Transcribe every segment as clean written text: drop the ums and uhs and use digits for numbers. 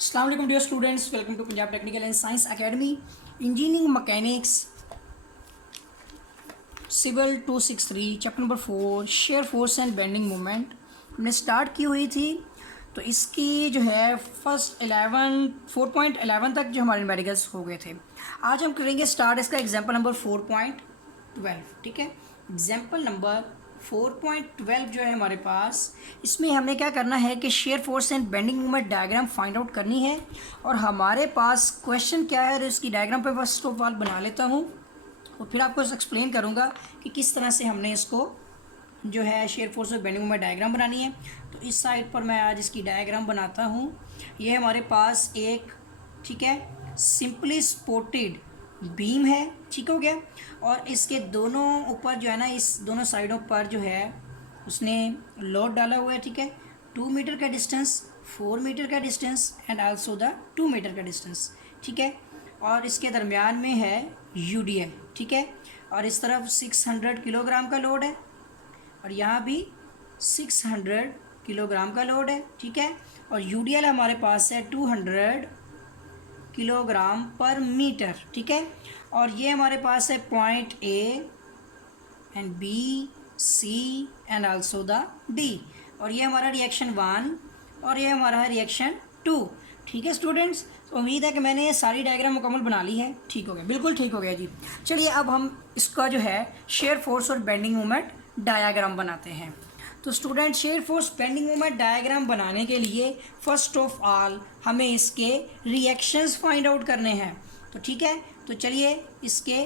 अस्सलाम वालेकुम dear students, welcome to Punjab technical and science academy. Engineering mechanics civil 263 chapter number 4 shear force and bending moment हमने start की हुई थी। तो इसकी जो है फर्स्ट 4.11 तक जो हमारे न्यूमेरिकल्स हो गए थे। आज हम करेंगे स्टार्ट इसका एग्जाम्पल नंबर 4.12। ठीक है, एग्जाम्पल नंबर 4.12 जो है हमारे पास, इसमें हमें क्या करना है कि share force and bending moment diagram find out करनी है। और हमारे पास क्वेश्चन क्या है, इसकी डायग्राम पे फर्स्ट ऑफ ऑल बना लेता हूँ और फिर आपको एक्सप्लेन करूँगा कि किस तरह से हमने इसको जो है शेयर फोर्स और बेंडिंग मोमेंट डायग्राम बनानी है। तो इस साइड पर मैं आज इसकी डायग्राम बनाता हूँ। ये हमारे पास एक, ठीक है, सिंपली सपोर्टेड बीम है, ठीक हो गया। और इसके दोनों ऊपर जो है ना, इस दोनों साइडों पर जो है उसने लोड डाला हुआ है, ठीक है। 2 मीटर का डिस्टेंस, 4 मीटर का distance and also the 2 meter का डिस्टेंस, ठीक है। और इसके दरमियान में है यूडीएल, ठीक है। और इस तरफ 600 किलोग्राम का लोड है और यहाँ भी 600 किलोग्राम का लोड है, ठीक है। और यूडीएल हमारे पास है 200 किलोग्राम पर मीटर, ठीक है। और ये हमारे पास है point A and B, C and also the D. और ये हमारा रिएक्शन 1 और ये हमारा है रिएक्शन 2, ठीक है स्टूडेंट्स। तो उम्मीद है कि मैंने ये सारी डायग्राम मुकम्मल बना ली है। ठीक हो गया, बिल्कुल ठीक हो गया जी। चलिए अब हम इसका जो है शेयर फोर्स और बेंडिंग मोमेंट डायग्राम बनाते हैं। तो student, shear force bending moment diagram बनाने के लिए फर्स्ट ऑफ ऑल हमें इसके रिएक्शंस फाइंड आउट करने हैं। तो ठीक है, तो चलिए इसके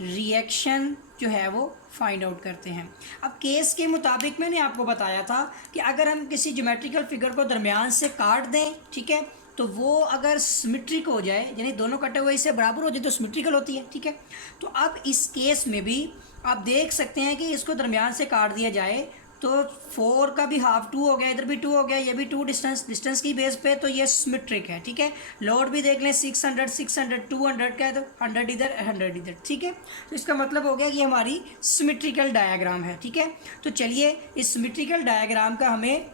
रिएक्शन जो है वो फाइंड आउट करते हैं। अब केस के मुताबिक मैंने आपको बताया था कि अगर हम किसी ज्योमेट्रिकल फिगर को दरमियान से काट दें, ठीक है, तो वो अगर सिमेट्रिक हो जाए, यानी दोनों कटे हुए इससे बराबर हो जाए, तो सिमेट्रिकल होती है, ठीक है। तो अब इस केस में भी आप देख सकते हैं कि इसको दरमियान से काट दिया जाए तो 4 का भी हाफ 2 हो गया, इधर भी 2 हो गया, ये भी 2 डिस्टेंस की बेस पे, तो ये सिमेट्रिक है, ठीक है। लोड भी देख लें 600 200 का है, तो 100 इधर 100 इधर, ठीक है। तो इसका मतलब हो गया कि हमारी सिमेट्रिकल डायग्राम है, ठीक है। तो चलिए इस सिमेट्रिकल डायग्राम का हमें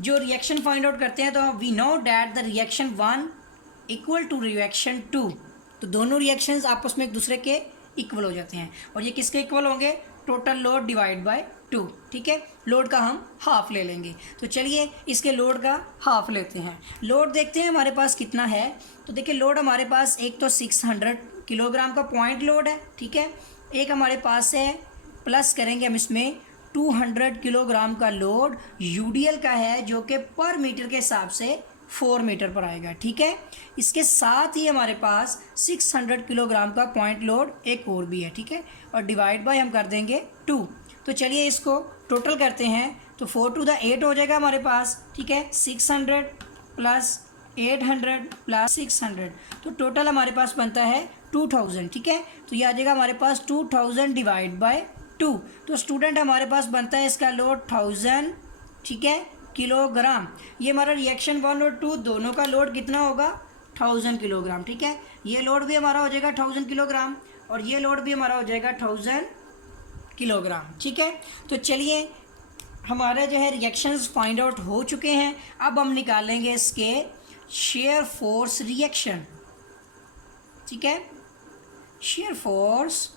जो रिएक्शन फाइंड आउट करते हैं, तो we know that the reaction 1 equal to reaction 2। तो दोनों रिएक्शंस आपस में एक दूसरे के इक्वल हो जाते हैं। और ये किसके इक्वल होंगे? टोटल लोड डिवाइड बाय 2, ठीक है। लोड का हम हाफ ले लेंगे। तो चलिए इसके लोड का हाफ लेते हैं। लोड देखते हैं हमारे पास कितना है। तो देखिए लोड हमारे पास एक तो 600 किलोग्राम का पॉइंट लोड है, ठीक है। एक हमारे पास है, प्लस करेंगे हम इसमें 200 किलोग्राम का लोड यूडीएल का है, जो कि पर मीटर के हिसाब से 4 मीटर पर आएगा, ठीक है। इसके साथ ही हमारे पास 600 किलोग्राम का पॉइंट लोड एक और भी है, ठीक है। और डिवाइड बाय हम कर देंगे 2। तो चलिए इसको टोटल करते हैं। तो 4 टू द 8 हो जाएगा हमारे पास, ठीक है। 600 प्लस 800 प्लस 600, तो टोटल हमारे पास बनता है 2000, ठीक है। तो ये आ जाएगा हमारे पास 2000 डिवाइड बाय 2। तो स्टूडेंट हमारे पास बनता है इसका लोड 1000, ठीक है, किलोग्राम। ये हमारा रिएक्शन 1 और 2 दोनों का लोड कितना होगा? 1000 किलोग्राम, ठीक है। ये लोड भी हमारा हो जाएगा 1000 किलोग्राम और ये लोड भी हमारा हो जाएगा 1000 किलोग्राम, ठीक है। तो चलिए हमारे जो है रिएक्शंस फाइंड आउट हो चुके हैं। अब हम निकालेंगे इसके शेयर फोर्स रिएक्शन, ठीक है। शेयर फोर्स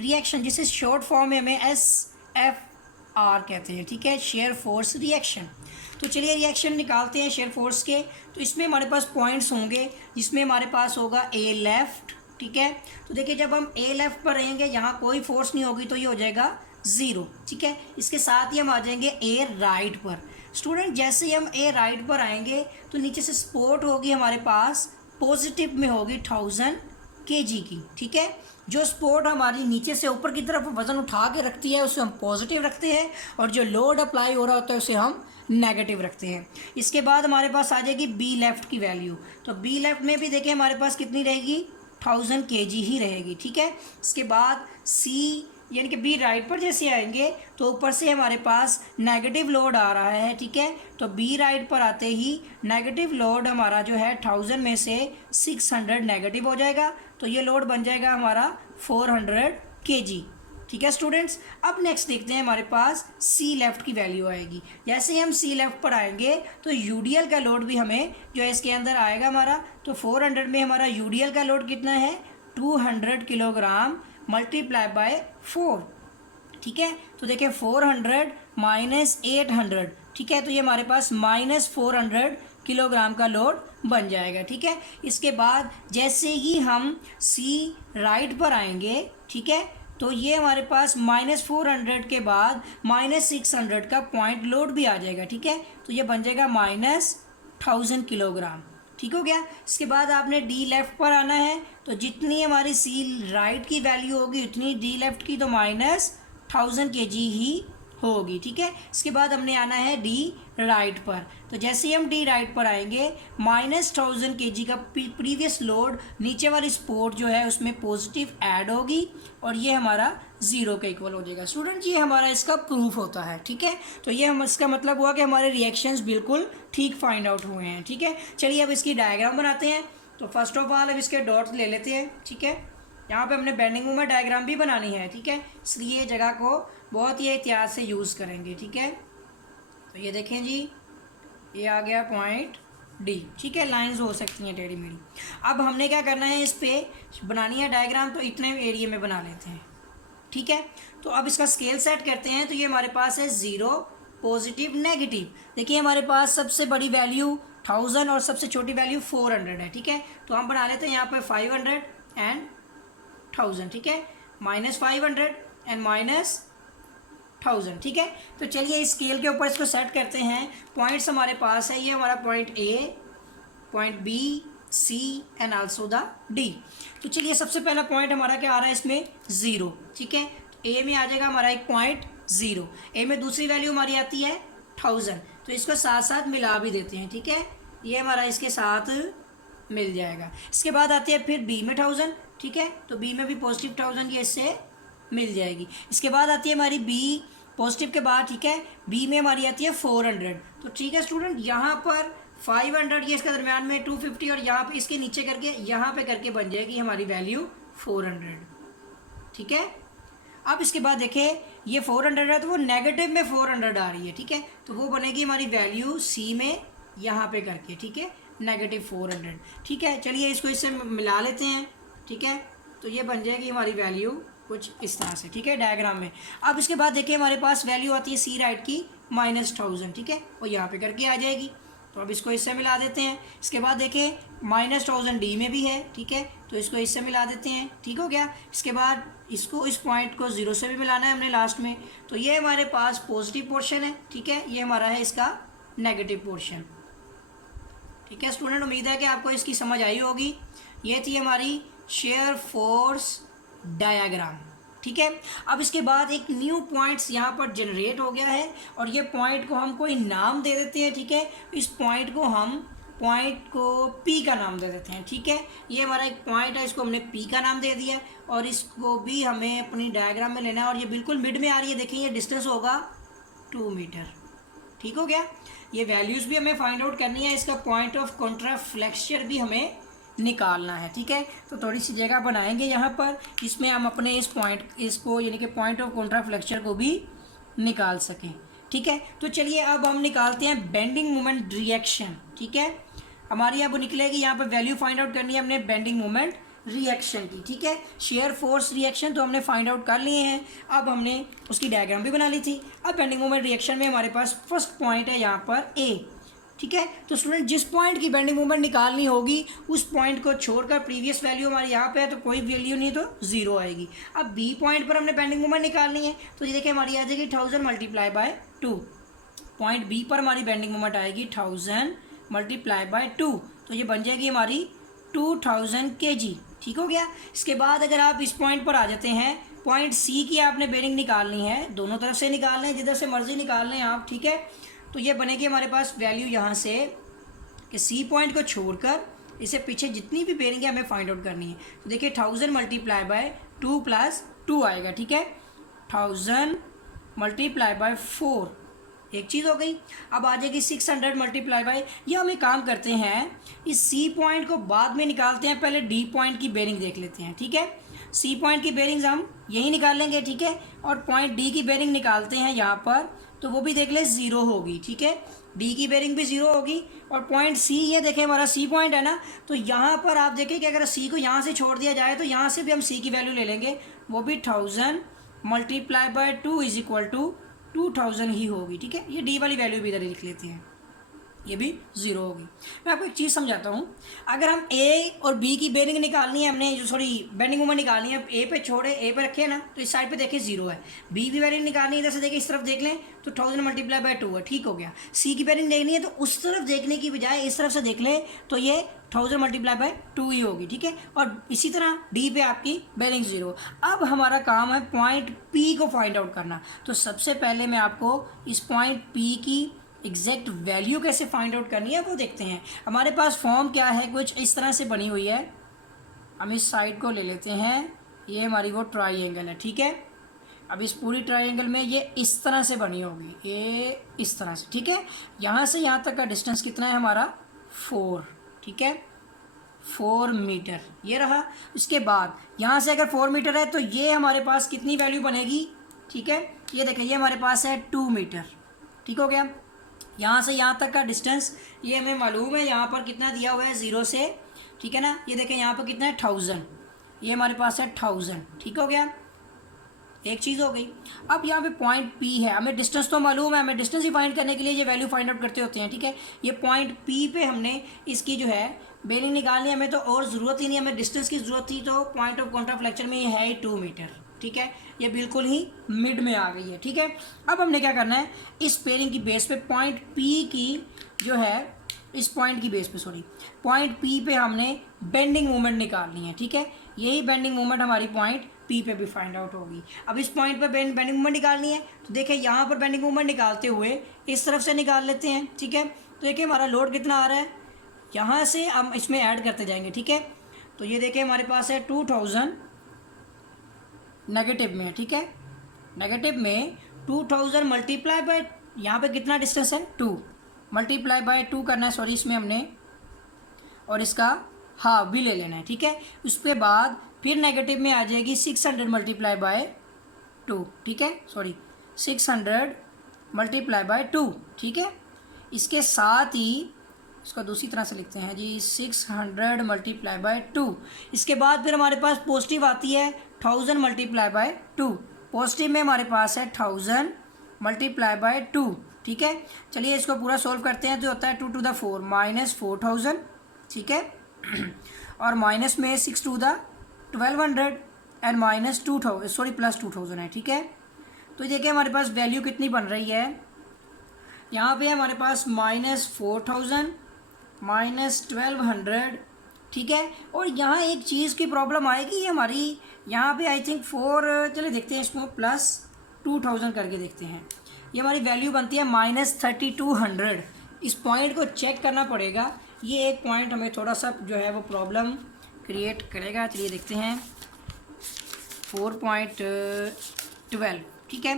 रिएक्शन, जिसे शॉर्ट फॉर्म में हमें SFR कहते हैं, ठीक है, शेयर फोर्स रिएक्शन। तो चलिए रिएक्शन निकालते हैं शेयर फोर्स के। तो इसमें हमारे पास पॉइंट्स होंगे, जिसमें हमारे पास होगा ए लेफ्ट, ठीक है। तो देखिए जब हम ए लेफ्ट पर रहेंगे, यहाँ कोई फोर्स नहीं होगी, तो ये हो जाएगा 0, ठीक है। इसके साथ ही हम आ जाएंगे ए राइट पर। स्टूडेंट जैसे ही हम ए राइट पर आएंगे, तो नीचे से सपोर्ट होगी हमारे पास पॉजिटिव में होगी 1000 kg की, ठीक है। जो सपोर्ट हमारी नीचे से ऊपर की तरफ वज़न उठा के रखती है, उसे हम पॉजिटिव रखते हैं, और जो लोड अप्लाई हो रहा होता है उसे हम नेगेटिव रखते हैं। इसके बाद हमारे पास आ जाएगी बी लेफ़्ट की वैल्यू। तो बी लेफ़्ट में भी देखिए हमारे पास कितनी रहेगी? 1000 kg ही रहेगी, ठीक है। इसके बाद सी यानी कि बी राइट पर जैसे आएंगे, तो ऊपर से हमारे पास नेगेटिव लोड आ रहा है, ठीक है। तो बी राइट पर आते ही नेगेटिव लोड हमारा जो है 1000 में से 600 नेगेटिव हो जाएगा, तो ये लोड बन जाएगा हमारा 400 kg, ठीक है स्टूडेंट्स। अब नेक्स्ट देखते हैं हमारे पास सी लेफ़्ट की वैल्यू आएगी। जैसे ही हम सी लेफ़्ट पर आएंगे तो यूडीएल का लोड भी हमें जो है इसके अंदर आएगा हमारा। तो 400 में हमारा यूडीएल का लोड कितना है 200 किलोग्राम मल्टीप्लाई बाय 4। ठीक है, तो देखिए 400 माइनस 800, ठीक है, तो ये हमारे पास -400 किलोग्राम का लोड बन जाएगा। ठीक है, इसके बाद जैसे ही हम सी राइट पर आएंगे, ठीक है, तो ये हमारे पास -400 के बाद -600 का पॉइंट लोड भी आ जाएगा। ठीक है, तो ये बन जाएगा -1000 किलोग्राम। ठीक हो गया। इसके बाद आपने डी लेफ़्ट पर आना है, तो जितनी हमारी सी राइट की वैल्यू होगी उतनी डी लेफ़्ट की तो -1000 kg ही होगी। ठीक है, इसके बाद हमने आना है डी राइट पर। तो जैसे ही हम डी राइट पर आएंगे -1000 kg का प्रीवियस लोड नीचे वाली सपोर्ट जो है उसमें पॉजिटिव ऐड होगी और ये हमारा 0 के इक्वल हो जाएगा। स्टूडेंट ये हमारा इसका प्रूफ होता है। ठीक है, तो ये हम इसका मतलब हुआ कि हमारे रिएक्शंस बिल्कुल ठीक फाइंड आउट हुए हैं। ठीक है, चलिए अब इसकी डायग्राम बनाते हैं। तो फर्स्ट ऑफ ऑल अब इसके डॉट्स ले लेते हैं। ठीक है, यहाँ पे हमने बेंडिंग मोमेंट डायग्राम भी बनानी है। ठीक है, इसलिए ये जगह को बहुत ही एहतियात से यूज़ करेंगे। ठीक है, तो ये देखें जी, ये आ गया पॉइंट डी। ठीक है, लाइंस हो सकती हैं टेढ़ी मेढ़ी। अब हमने क्या करना है, इस पे बनानी है डायग्राम, तो इतने एरिया में बना लेते हैं। ठीक है, तो अब इसका स्केल सेट करते हैं। तो ये हमारे पास है 0, पॉजिटिव, नेगेटिव। देखिए हमारे पास सबसे बड़ी वैल्यू 1000 और सबसे छोटी वैल्यू 400 है। ठीक है, तो हम बना लेते हैं यहाँ पर 500 एंड 1000। ठीक है, -500 एंड -1000। ठीक है, तो चलिए इस स्केल के ऊपर इसको सेट करते हैं। पॉइंट्स हमारे पास है, ये हमारा point A, point B, C and also the D. तो चलिए सबसे पहला पॉइंट हमारा क्या आ रहा है इसमें 0। ठीक है, तो ए में आ जाएगा हमारा एक पॉइंट 0। ए में दूसरी वैल्यू हमारी आती है 1000, तो इसको साथ साथ मिला भी देते हैं। ठीक है, ये हमारा इसके साथ मिल जाएगा। इसके बाद आती है फिर बी में 1000। ठीक है, तो बी में भी पॉजिटिव 1000 ये इससे मिल जाएगी। इसके बाद आती है हमारी बी पॉजिटिव के बाद। ठीक है, बी में हमारी आती है 400। तो ठीक है स्टूडेंट, यहाँ पर 500 ये इसके दरमियान में 250 और यहाँ पे इसके नीचे करके यहाँ पे करके बन जाएगी हमारी वैल्यू 400। ठीक है, अब इसके बाद देखें ये 400 है तो वो नेगेटिव में 400 आ रही है। ठीक है, तो वो बनेगी हमारी वैल्यू सी में यहाँ पे करके। ठीक है, -400। ठीक है, चलिए इसको इससे मिला लेते हैं। ठीक है, तो ये बन जाएगी हमारी वैल्यू कुछ इस तरह से। ठीक है, डायग्राम में। अब इसके बाद देखिए हमारे पास वैल्यू आती है सी राइट की -1000। ठीक है, वो यहाँ पे करके आ जाएगी, तो अब इसको इससे मिला देते हैं। इसके बाद देखिए -1000 डी में भी है। ठीक है, तो इसको इससे मिला देते हैं। ठीक हो गया। इसके बाद इसको इस पॉइंट को 0 से भी मिलाना है हमने लास्ट में। तो ये हमारे पास पॉजिटिव पोर्शन है। ठीक है, ये हमारा है इसका नेगेटिव पोर्शन। ठीक है स्टूडेंट, उम्मीद है कि आपको इसकी समझ आई होगी। ये थी हमारी शेयर फोर्स डायग्राम। ठीक है, अब इसके बाद एक न्यू पॉइंट्स यहाँ पर जनरेट हो गया है और ये पॉइंट को हम कोई नाम दे देते हैं। ठीक है, इस पॉइंट को हम पॉइंट को पी का नाम दे देते हैं। ठीक है, ये हमारा एक पॉइंट है, इसको हमने पी का नाम दे दिया और इसको भी हमें अपनी डायग्राम में लेना है और ये बिल्कुल मिड में आ रही है। देखिए ये डिस्टेंस होगा 2 मीटर। ठीक हो गया। ये वैल्यूज़ भी हमें फाइंड आउट करनी है, इसका पॉइंट ऑफ कॉन्ट्राफ्लेक्शन भी हमें निकालना है। ठीक है, तो थोड़ी सी जगह बनाएंगे यहाँ पर, इसमें हम अपने इस पॉइंट इसको यानी कि पॉइंट ऑफ कॉन्ट्राफ्लेक्शन को भी निकाल सकें। ठीक है, तो चलिए अब हम निकालते हैं बेंडिंग मोमेंट रिएक्शन। ठीक है, हमारी अब निकलेगी यहाँ पर वैल्यू फाइंड आउट करनी है हमने बेंडिंग मोमेंट रिएक्शन की। ठीक है, शेयर फोर्स रिएक्शन तो हमने फाइंड आउट कर लिए हैं। अब हमने उसकी डायग्राम भी बना ली थी। अब बेंडिंग मोमेंट रिएक्शन में हमारे पास फर्स्ट पॉइंट है यहाँ पर ए। ठीक है, तो स्टूडेंट जिस पॉइंट की बेंडिंग मोमेंट निकालनी होगी उस पॉइंट को छोड़कर प्रीवियस वैल्यू हमारे यहाँ पे है तो कोई वैल्यू नहीं, तो 0 आएगी। अब बी पॉइंट पर हमने बेंडिंग मोमेंट निकालनी है, तो ये देखिए हमारी आ जाएगी 1000 मल्टीप्लाई बाय 2। पॉइंट बी पर हमारी बेंडिंग मोमेंट आएगी 1000 मल्टीप्लाई बाय 2, तो ये बन जाएगी हमारी 2000 kg। ठीक हो गया। इसके बाद अगर आप इस पॉइंट पर आ जाते हैं, पॉइंट सी की आपने बेरिंग निकालनी है, दोनों तरफ से निकालना है, जिधर से मर्जी निकाल लें आप। ठीक है, तो ये बनेगी हमारे पास वैल्यू यहाँ से कि सी पॉइंट को छोड़कर इसे पीछे जितनी भी बेरिंग है हमें फाइंड आउट करनी है। तो देखिए 1000 मल्टीप्लाई बाय 2 + 2 आएगा। ठीक है, 1000 मल्टीप्लाई बाय 4 एक चीज़ हो गई। अब आ जाएगी 600 मल्टीप्लाई बाय, ये हम एक काम करते हैं, इस सी पॉइंट को बाद में निकालते हैं, पहले डी पॉइंट की बेरिंग देख लेते हैं। ठीक है, सी पॉइंट की बेरिंग्स हम यही निकाल लेंगे, ठीक है। और पॉइंट डी की बेरिंग निकालते हैं यहाँ पर, तो वो भी देख ले ज़ीरो होगी, ठीक है। डी की बेरिंग भी ज़ीरो होगी। और पॉइंट सी, ये देखें हमारा सी पॉइंट है ना, तो यहाँ पर आप देखें कि अगर सी को यहाँ से छोड़ दिया जाए तो यहाँ से भी हम सी की वैल्यू ले लेंगे, वो भी 1000 multiply by 2 is equal to 2000 ही होगी, ठीक है। ये डी वाली वैल्यू भी इधर ही लिख लेते हैं, ये भी ज़ीरो होगी। मैं आपको एक चीज़ समझाता हूँ, अगर हम ए और बी की बेरिंग निकालनी है, हमने जो सॉरी बेंडिंग मोमेंट निकालनी है, ए पे छोड़े, ए पे रखे ना, तो इस साइड पे देखें ज़ीरो है। बी की बेरिंग निकालनी है, इधर से देखें इस तरफ देख लें तो 1000 मल्टीप्लाई बाय 2 है, ठीक हो गया। सी की बेरिंग देखनी है तो उस तरफ देखने की बजाय इस तरफ से देख लें तो ये 1000 मल्टीप्लाई बाय 2 ही होगी, ठीक है। और इसी तरह डी पे आपकी बेरिंग ज़ीरो। अब हमारा काम है पॉइंट पी को फाइंड आउट करना। तो सबसे पहले मैं आपको इस पॉइंट पी की एग्जैक्ट वैल्यू कैसे फाइंड आउट करनी है वो देखते हैं। हमारे पास फॉर्म क्या है, कुछ इस तरह से बनी हुई है। हम इस साइड को ले लेते हैं, ये हमारी वो ट्राइंगल है, ठीक है। अब इस पूरी ट्राइंगल में ये इस तरह से बनी होगी, ये इस तरह से, ठीक है। यहाँ से यहाँ तक का डिस्टेंस कितना है हमारा 4, ठीक है, 4 मीटर ये रहा। इसके बाद यहाँ से अगर 4 मीटर है तो ये हमारे पास कितनी वैल्यू बनेगी, ठीक है। ये देखें ये हमारे पास है 2 मीटर, ठीक हो गया। यहाँ से यहाँ तक का डिस्टेंस ये हमें मालूम है, यहाँ पर कितना दिया हुआ है 0 से, ठीक है ना। ये देखें यहाँ पर कितना है 1000, ये हमारे पास है 1000, ठीक हो गया। एक चीज़ हो गई। अब यहाँ पे पॉइंट पी है, हमें डिस्टेंस तो मालूम है, हमें डिस्टेंस ही फाइंड करने के लिए ये वैल्यू फाइंड आउट करते होते हैं, ठीक है। ये पॉइंट पी पे हमने इसकी जो है बेरिंग निकालनी है, हमें तो और ज़रूरत ही नहीं, हमें डिस्टेंस की ज़रूरत थी। तो पॉइंट ऑफ कॉन्टैक्ट फ्रैक्चर में ये है ही 2 मीटर, ठीक है। ये बिल्कुल ही मिड में आ गई है, ठीक है। अब हमने क्या करना है, इस पेयरिंग की बेस पे पॉइंट पी की जो है, इस पॉइंट की बेस पे सॉरी पॉइंट पी पे हमने बेंडिंग मोमेंट निकालनी है, ठीक है। यही बेंडिंग मोमेंट हमारी पॉइंट पी पे भी फाइंड आउट होगी। अब इस पॉइंट पे बेंडिंग मोमेंट निकालनी है, तो देखिए यहाँ पर बेंडिंग मोमेंट निकालते हुए इस तरफ से निकाल लेते हैं, ठीक है। तो देखिए हमारा लोड कितना आ रहा है, यहाँ से हम इसमें ऐड करते जाएंगे, ठीक है। तो ये देखिए हमारे पास है 2000 नेगेटिव में, ठीक है। नेगेटिव में 2000 मल्टीप्लाई बाय, यहाँ पे कितना डिस्टेंस है 2, मल्टीप्लाई बाय 2 करना है, सॉरी इसमें हमने, और इसका हाफ भी ले लेना है, ठीक है। उसके बाद फिर नेगेटिव में आ जाएगी 600 मल्टीप्लाई बाय 2, ठीक है, सॉरी 600 मल्टीप्लाई बाय 2, ठीक है। इसके साथ ही इसको दूसरी तरह से लिखते हैं जी, 600 मल्टीप्लाई बाय 2। इसके बाद फिर हमारे पास पॉजिटिव आती है 1000 मल्टीप्लाई बाय 2। पॉजिटिव में हमारे पास है 1000 मल्टीप्लाई बाय 2, ठीक है। चलिए इसको पूरा सॉल्व करते हैं, तो होता है 2 to the 4 माइनस 4000, ठीक है। और माइनस में 6 to the 1200 and minus 2000 sorry plus 2000 है, ठीक है। तो देखिए हमारे पास वैल्यू कितनी बन रही है, यहाँ पे हमारे पास माइनस 4000 माइनस 1200, ठीक है। और यहाँ एक चीज़ की प्रॉब्लम आएगी हमारी, यहाँ पे आई थिंक 4, चलिए देखते हैं इसको प्लस 2000 करके देखते हैं। ये हमारी वैल्यू बनती है माइनस 3200। इस पॉइंट को चेक करना पड़ेगा, ये एक पॉइंट हमें थोड़ा सा जो है वो प्रॉब्लम क्रिएट करेगा। चलिए देखते हैं 4.12, ठीक है।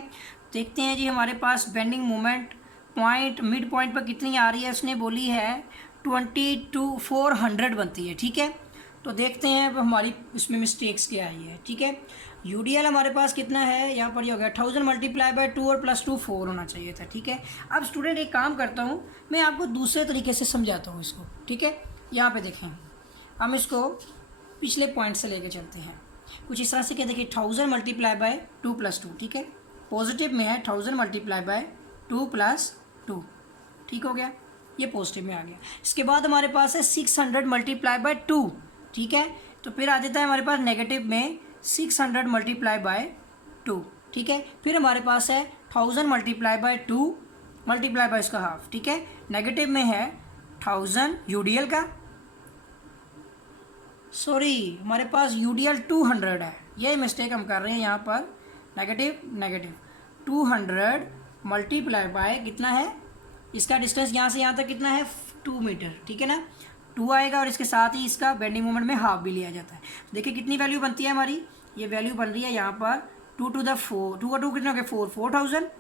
देखते हैं जी हमारे पास bending moment point mid point पर कितनी आ रही है, उसने बोली है 400 बनती है, ठीक है। तो देखते हैं अब हमारी इसमें मिस्टेक्स क्या आई है, ठीक है। यूडीएल हमारे पास कितना है, यहाँ पर ये हो गया 1000 मल्टीप्लाई बाय 2 और प्लस 2 4 होना चाहिए था, ठीक है। अब स्टूडेंट एक काम करता हूँ, मैं आपको दूसरे तरीके से समझाता हूँ इसको, ठीक है। यहाँ पे देखें, हम इसको पिछले पॉइंट से लेके चलते हैं कुछ इस तरह से, क्या देखिए 1000 मल्टीप्लाई बाय 2 प्लस 2, ठीक है। पॉजिटिव में है 1000 मल्टीप्लाई बाय 2 प्लस 2, ठीक हो गया, ये पॉजिटिव में आ गया। इसके बाद हमारे पास है 600 मल्टीप्लाई बाय 2, ठीक है। तो फिर आ जाता है हमारे पास नेगेटिव में 600 मल्टीप्लाई बाय 2, ठीक है। फिर हमारे पास है 1000 मल्टीप्लाई बाय 2 मल्टीप्लाई बाय इसका हाफ, ठीक है। नेगेटिव में है 1000 यूडीएल का, सॉरी हमारे पास यूडीएल 200 है, ये मिस्टेक हम कर रहे हैं यहाँ पर, नेगेटिव 200 मल्टीप्लाई बाय कितना है, इसका डिस्टेंस यहाँ से यहाँ तक कितना है 2 मीटर, ठीक है ना। 2 आएगा और इसके साथ ही इसका बेंडिंग मोमेंट में हाफ भी लिया जाता है। देखिए कितनी वैल्यू बनती है हमारी, ये वैल्यू बन रही है यहाँ पर 2 to the 4, 2 का 2 कितना हो गया 4, 4000,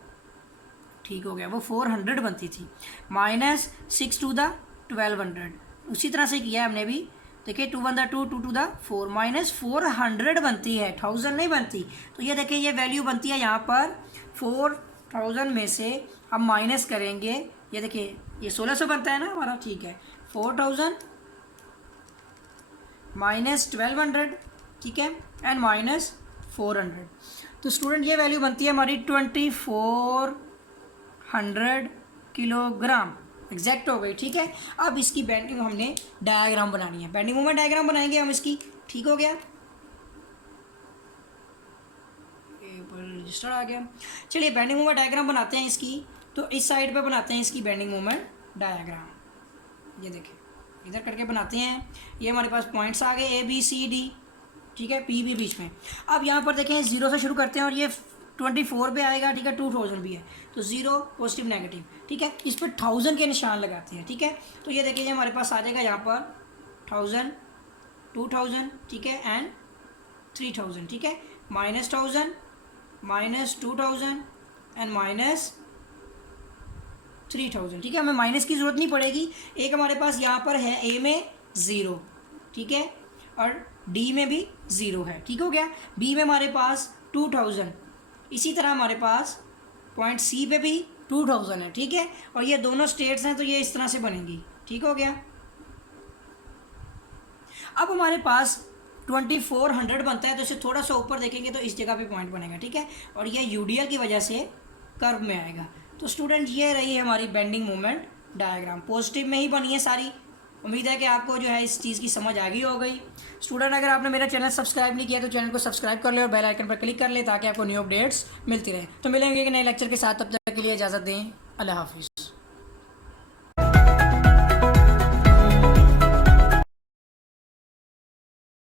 ठीक हो गया, वो 400 बनती थी, माइनस 6 to the 1200। उसी तरह से किया है हमने भी देखिए 2 1 2 2 2 4 माइनस 400 बनती है, 1000 नहीं बनती। तो ये देखिए ये वैल्यू बनती है यहाँ पर 4000 में से हम माइनस करेंगे, ये देखिए ये 1600 बनता है ना हमारा, ठीक है। 4000 माइनस 1200, ठीक है, एंड माइनस 400। तो स्टूडेंट ये वैल्यू बनती है हमारी 2400 किलोग्राम, एग्जैक्ट हो गई, ठीक है। अब इसकी बेंडिंग हमने डायग्राम बनानी है, बेंडिंग मोमेंट डायग्राम बनाएंगे हम इसकी, ठीक हो गया, रजिस्टर आ गया। चलिए बेंडिंग मोमेंट डायग्राम बनाते हैं इसकी। तो इस साइड पे बनाते हैं इसकी बेंडिंग मोमेंट डायग्राम, ये देखें इधर करके बनाते हैं। ये हमारे पास पॉइंट्स आ गए ABCD, ठीक है, P भी बीच में। अब यहाँ पर देखें 0 से शुरू करते हैं और ये 24 पे आएगा, ठीक है, 2000 भी है, तो 0 पॉजिटिव नेगेटिव, ठीक है। इस पर 1000 के निशान लगाते हैं, ठीक है। तो ये देखिए हमारे पास आ जाएगा यहाँ पर 1000, 2000, ठीक है, एंड 3000, ठीक है, माइनस 1000, माइनस 2000 एंड माइनस 3000, ठीक है। हमें माइनस की ज़रूरत नहीं पड़ेगी। एक हमारे पास यहाँ पर है A में 0, ठीक है, और D में भी 0 है, ठीक हो गया। B में हमारे पास 2000, इसी तरह हमारे पास पॉइंट C पे भी 2000 है, ठीक है, और ये दोनों स्टेट्स हैं तो ये इस तरह से बनेंगी, ठीक हो गया। अब हमारे पास 2400 बनता है, तो इसे थोड़ा सा ऊपर देखेंगे तो इस जगह पे पॉइंट बनेगा, ठीक है, और ये UDL की वजह से कर्व में आएगा। तो स्टूडेंट ये रही है हमारी बेंडिंग मोमेंट डायग्राम, पॉजिटिव में ही बनी है सारी। उम्मीद है कि आपको जो है इस चीज़ की समझ आ गई हो गई। स्टूडेंट अगर आपने मेरा चैनल सब्सक्राइब नहीं किया तो चैनल को सब्सक्राइब कर ले और बेल आइकन पर क्लिक कर ले ताकि आपको न्यू अपडेट्स मिलती रहे। तो मिलेंगे कि नए लेक्चर के साथ, तब तक के लिए इजाज़त दें, अल्लाह हाफिज़।